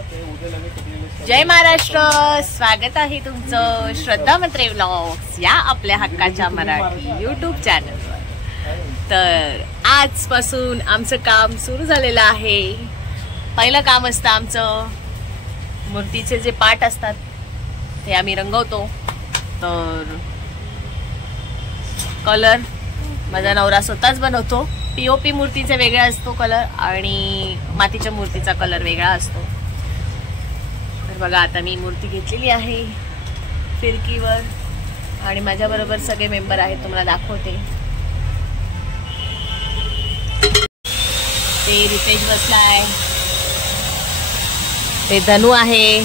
जय महाराष्ट्र, स्वागत आहे तुमचं श्रद्धा म्हात्रे व्लॉग्स या आपल्या हक्काच्या मराठी यूट्यूब चॅनलवर. तर आजपासून आमचं काम सुरू झालेलं आहे. पहिलं काम असतं आमचं, मूर्तीचे जे पाट असतात ते आम्ही रंगवतो. तर कलर माझा नवरा स्वतःच बनवतो. पीओपी मूर्तीचा वेगळा असतो कलर आणि मातीच्या मूर्तीचा कलर वेगळा असतो. तर बघा, आता मी मूर्ती घेतलेली आहे फिरकीवर आणि माझ्या बरोबर सगळे मेंबर आहेत, तुम्हाला दाखवते. ते रितेश बसलाय, ते धनू आहे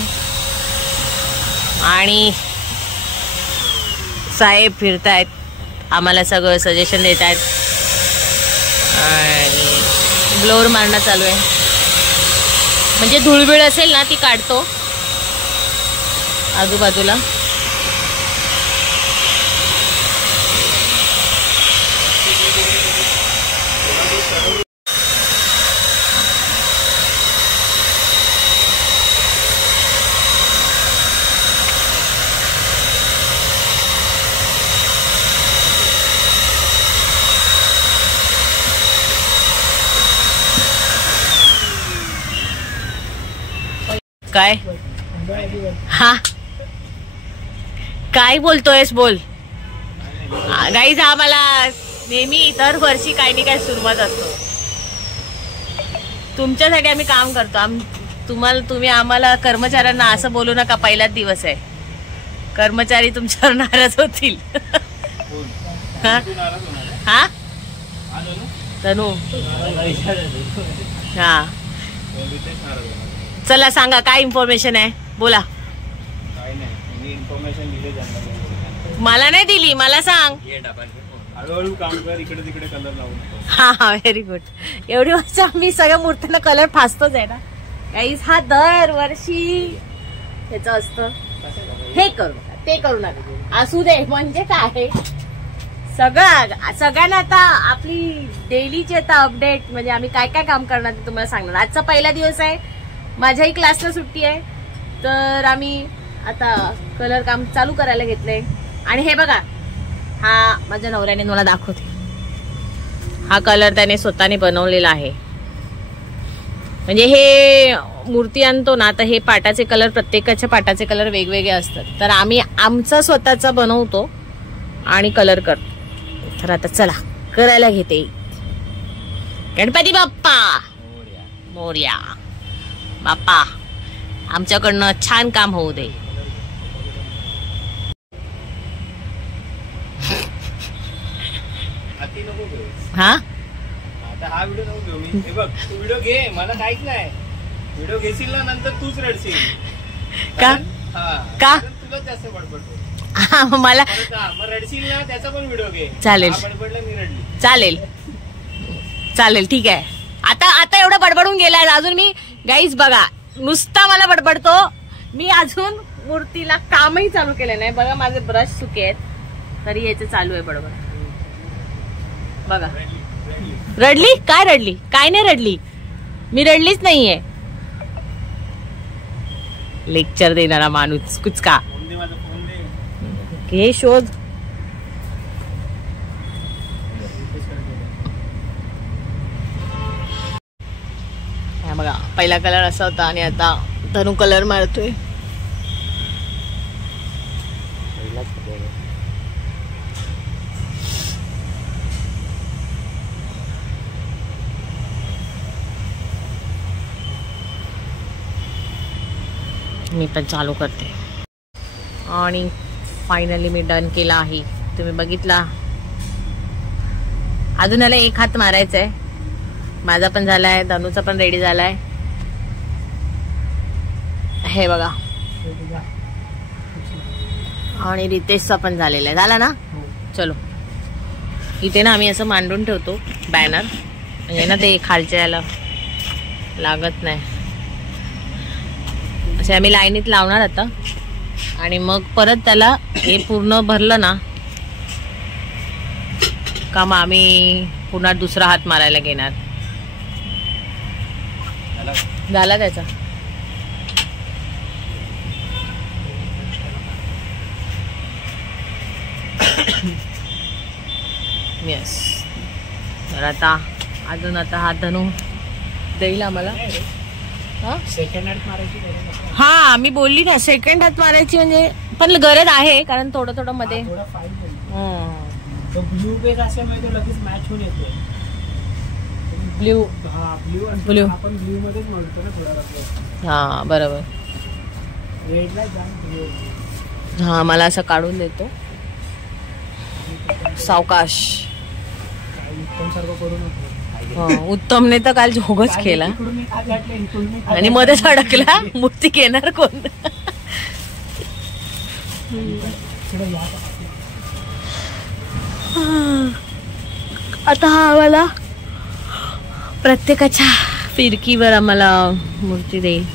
आणि साहेब फिरतायत, आम्हाला सगळं सजेशन देत आहेत आणि ब्लोअर मारणं चालू आहे. म्हणजे धूळबीळ असेल ना ती काढतो आजूबाजूला. काय हा काय बोलतोयस, बोल. गाईज, आम्हाला नेहमी दर वर्षी काही नाही काय सुरुवात असतो. तुमच्यासाठी आम्ही काम करतो. तुम्ही आम्हाला कर्मचाऱ्यांना असं बोलू नका, पहिलाच दिवस आहे. कर्मचारी तुमच्यावर नाराज होतील. हा तनू, हा चला सांगा, काय इन्फॉर्मेशन आहे, बोला. मला नाही दिली, मला सांग. हा हा, व्हेरी गुड. एवढी वर्ष आम्ही सगळ्या मूर्तीला कलर फासतोच आहे ना गाईज. हा दरवर्षी त्याचं असतं, हे करू नका ते करू नका, असू दे. म्हणजे काय, सगळ्यांना आता आपली डेलीची आता अपडेट, म्हणजे आम्ही काय काय काम करणार ते तुम्हाला सांगणार. आजचा पहिला दिवस आहे, माझ्याही क्लासला सुट्टी आहे, तर आम्ही आता कलर काम चालू करायला घेतलंय. आणि हे बघा, हा माझ्या नवऱ्याने मला दाखवते, हा कलर त्याने स्वतःने बनवलेला आहे. म्हणजे हे मूर्ती आणतो ना, तर हे पाटाचे कलर, प्रत्येकाच्या पाटाचे कलर वेगवेगळे असतात. तर आम्ही आमचा स्वतःचा बनवतो आणि कलर करतो. तर आता चला करायला घेते. गणपती बाप्पा मोरया. बाप्पा, आमच्याकडनं छान काम होऊ दे. हा आता हा व्हिडिओ नको घेऊ मी. हे बघ, तू व्हिडिओ घे, मला काहीच नाही. व्हिडिओ घेशील ना, नंतर तूच रडशील. का का तुला जास्त बडबडतो. मला मग रडशील ना, त्याचा पण व्हिडिओ घे. चालेल, बडबडला मी रडली. चालेल चालेल, ठीक आहे. आता एवढं बडबडून गेलाय, अजून मी गाईज बघा, नुसता मला बडबडतो. मी अजून मूर्तीला कामही चालू केलं नाही. बघा, माझे ब्रश सुके आहेत तरी याचं चालू आहे बडबड. बघा, रडली काय, रडली काय, नाही रडली मी, रडलीच नाहीये. लेक्चर देणारा माणूस कुछ का. हे शोध. बघा, पहिला कलर असा होता आणि आता धनू कलर मारतोय. मी पण चालू करते आणि फायनली मी डन केला आहे. तुम्ही बघितला. अजून याला एक हात मारायचा आहे. माझा पण झालाय, धनूचा पण रेडी झालाय. हे बघा, आणि रितेशचा पण झालेला आहे. झाला ना. चलो, इथे ना आम्ही असं मांडून ठेवतो बॅनर, म्हणजे ना ते खालच्या याला लागत नाही. असे आम्ही लाईनीत लावणार आता आणि मग परत त्याला हे पूर्ण भरलं ना का मग आम्ही पुन्हा दुसरा हात मारायला घेणार. झाला त्याचा. येस. तर आता अजून आता हा धनू देईल आम्हाला. सेकंड हॅन्ड मारायची. हा मी बोलली ना सेकंड हात मारायची म्हणजे पण गरज आहे कारण थोडं थोडं मध्ये ब्ल्यू बेस असल्यामुळे तो लगेच मॅच होऊन येते. ब्ल्यू ब्ल्यू आपण ब्ल्यू मध्येच म्हणतो ना थोडा. हा बरोबर. रेडला जाम. हा मला असं काढून देतो सावकाश. उत्तम सर्व करू नको. उत्तमने तर काल झोगच केला आणि मध्येच अडकला. मूर्ती घेणार कोण. आता हा आम्हाला प्रत्येकाच्या फिरकीवर आम्हाला मूर्ती देईल.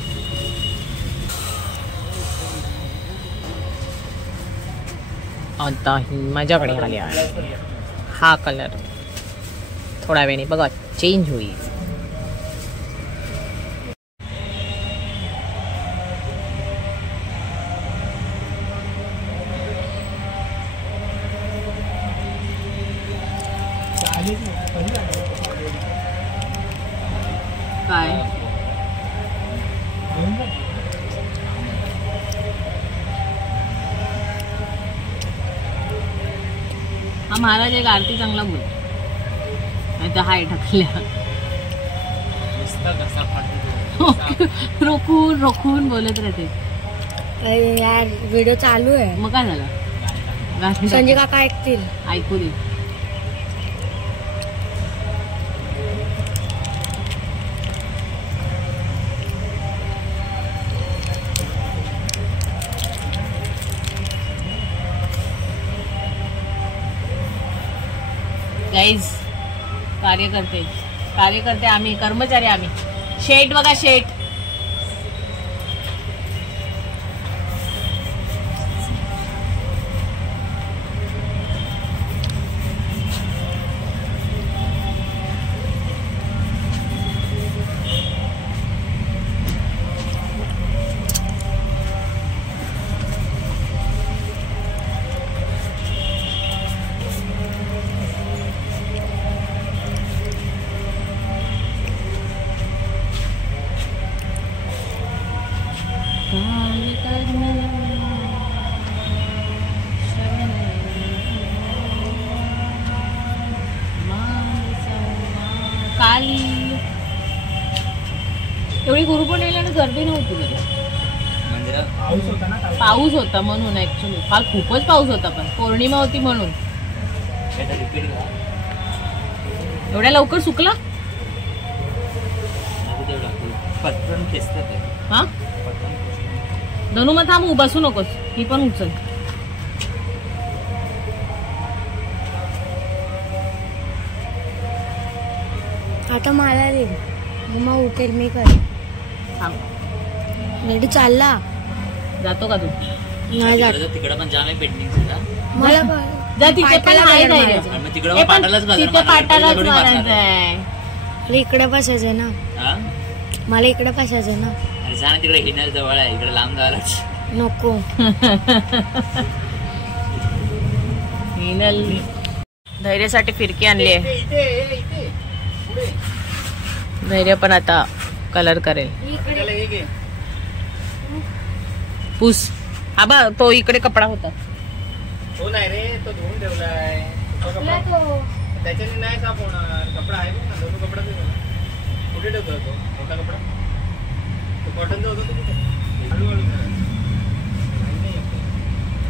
आता माझ्याकडे आली आहे. हा कलर थोड्या वेळाने बघा चेंज होईल. काय हा महाराज एक आरती चांगला बोल नाही तर हाय टाकल्या रोखून रोखून बोलत राहते. यार व्हिडिओ चालू आहे. मग काय झालं संजय काका ऐकतील. ऐकू दे. गाईज कार्यकर्ते आम्ही कर्मचारी आम्ही. शेट बघा शेट. काल एवढी गुरुपौर्णिमेला गर्दी नव्हती पाऊस होता म्हणून. ऍक्च्युली काल खूपच पाऊस होता पण पौर्णिमा होती म्हणून. एवढ्या लवकर सुकला. हा धनू मग थांब बसू नकोस. ही पण उचल. आता मला दे मग उठेल मी करेन. रेडी चालला जातो का तू. नाही जात तिकडे पण जाम आहे पेंटिंग. मला जा तिथे पण आहे तिथे पाटालाच मारायचं आहे. मला इकडे बसायचंय ना. मला इकडे बसायचंय ना. अरे सांग तिकडे हिनल जवळ आहे. इकडे लांब जायलाच नको. हिनल धैर्यासाठी फिरकी आणली आहे. धैर्य पण आता कलर करेल. पूस. हा बा तो इकडे कपडा होता. तो नाही रे तो धुवून ठेवलाय. त्याच्याने नाही साफ होणार. कपडा आहे ना तो कपडा कुठे ठेवतो तो मोठा कपडा. तो कॉटनचा होता तो कुठे. हळूहळू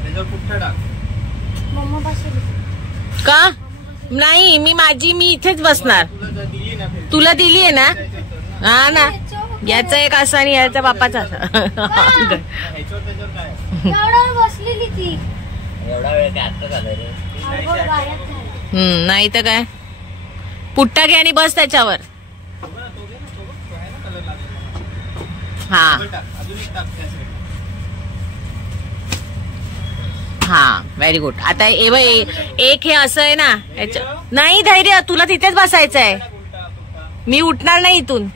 त्याच्यावर पुठ्ठा टाक. का नाही मी इथेच बसणार. तुला दिली आहे ना. हा ना याचा एक असा आणि याचा बापाचा असा. बसलेली ती एवढा वेळ काय आता झालं रे. नाही तर काय पुट्टा घे आणि बस त्याच्यावर. हा हा व्हेरी गुड. आता एक हे असं आहे ना याच्या. नाही धैर्य तुला तिथेच बसायचं आहे. मी उठणार नाही इथून.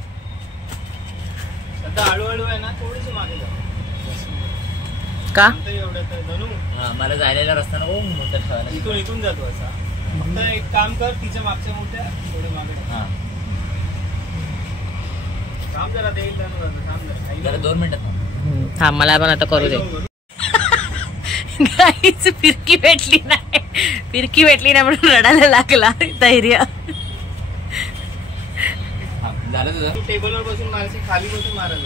हळूहळू आहे ना थोडीशी मागे जा. का एवढं तर धनू हा, मला जायला रस्ता नको मोठा ठेवायला. इथून जातो असा. फक्त एक काम कर, तिच्या मागच्या मोठ्या थोडे मागे हा काम जरा देईल धनू, काम जरा 2 मिनिटात थांब. थांब मला पण आता करू दे. काहीच फिरकी भेटली नाही म्हणून रडायला लागला. धैर्य. हा, झालं तुझं. तू टेबलवर बसून मारशी, खाली बसून मारत.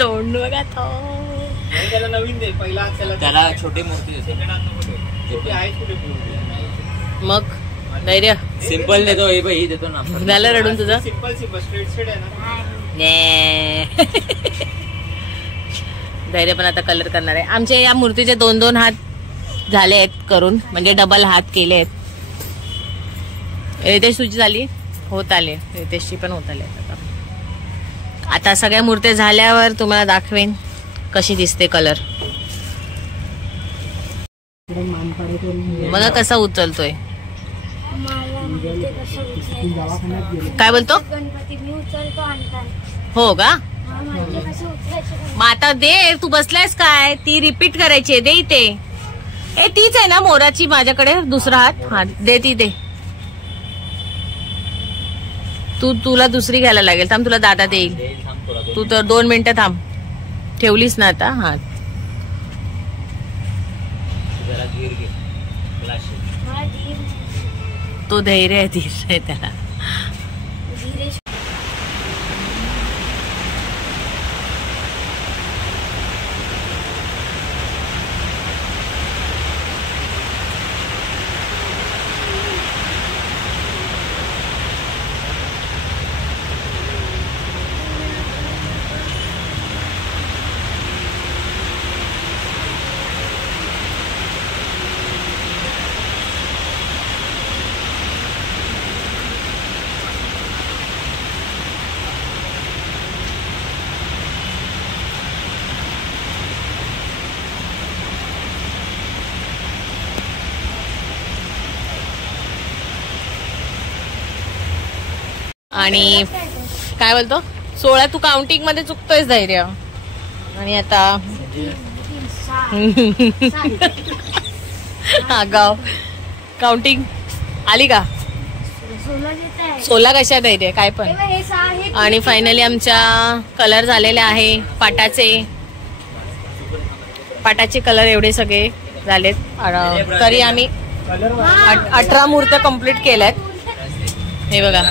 तोंड बघा तो. त्याला नवीन दे, पहिला हात त्याला छोटी मूर्ती देतो. सेकंड हात नको ठेवू. छोटी आहेच कुठे पूर्ण. मग धैर्य सिंपल देतो, ही देतो ना. झालं रडून तुझं. सिंपल स्ट्रेट शेड आहे ना. धैर्य पण आता कलर करणार आहे. आमचे या मूर्तीचे 2-2 हात झाले आहेत करून, म्हणजे डबल हात केले आहेत. रितेश तुझी झाली होत आले, रितेशची पण होत आली. आता सगळ्या मूर्त्या झाल्यावर तुम्हाला दाखवेन कशी दिसते कलर. बघा कसा उचलतोय. काय बोलतो? गणपती मी उचलतो आणताना. हो का? म्हणजे कसं उचलायचं. मग आता दे. तू बसलायस काय? ती रिपीट करायची. दे इथे. ए तीच आहे ना मोराची माझ्याकडे दुसरा हात. हा दे, ती दे. तुला दुसरी घ्यायला लागेल. थांब तुला दादा देईल. तू तर 2 मिनिटं थांब. ठेवलीस ना आता. हा जरा धीर घे. तो धैर्य आहे, धीर आहे त्याला. आणि काय बोलतो 16 तू काउंटिंग मध्ये चुकतोयस धैर्य. आणि आता हा गाव काउंटिंग आली का? 16 कशा धैर्य काय पण. आणि फायनली आमच्या कलर झालेले आहे. पाटाचे कलर एवढे सगळे झालेत. तरी आम्ही 18 मूर्त्या कंप्लीट केल्यात. हे बघा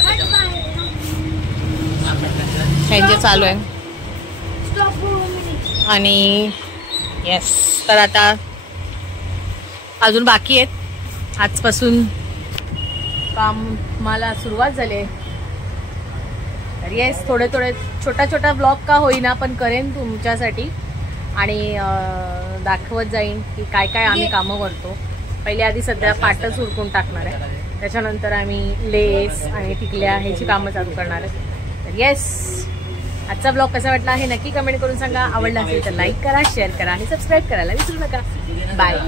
ह्यांचे चालू आहे. आणि येस तर आता अजून बाकी आहेत. आजपासून कामाला सुरुवात झाली. तर येस थोडे छोटा ब्लॉग का होईना पण करेन तुमच्यासाठी. आणि दाखवत जाईन की काय काय आम्ही कामं करतो. पहिले आधी सध्या पाटच उरकून टाकणार आहे. त्याच्यानंतर आम्ही लेस आणि टिकल्या ह्याची कामं चालू करणार आहे. तर येस आजचा ब्लॉग कसा वाटला हे नक्की कमेंट करून सांगा. आवडला असेल तर लाईक करा, शेअर करा आणि सबस्क्राईब करायला विसरू नका. बाय.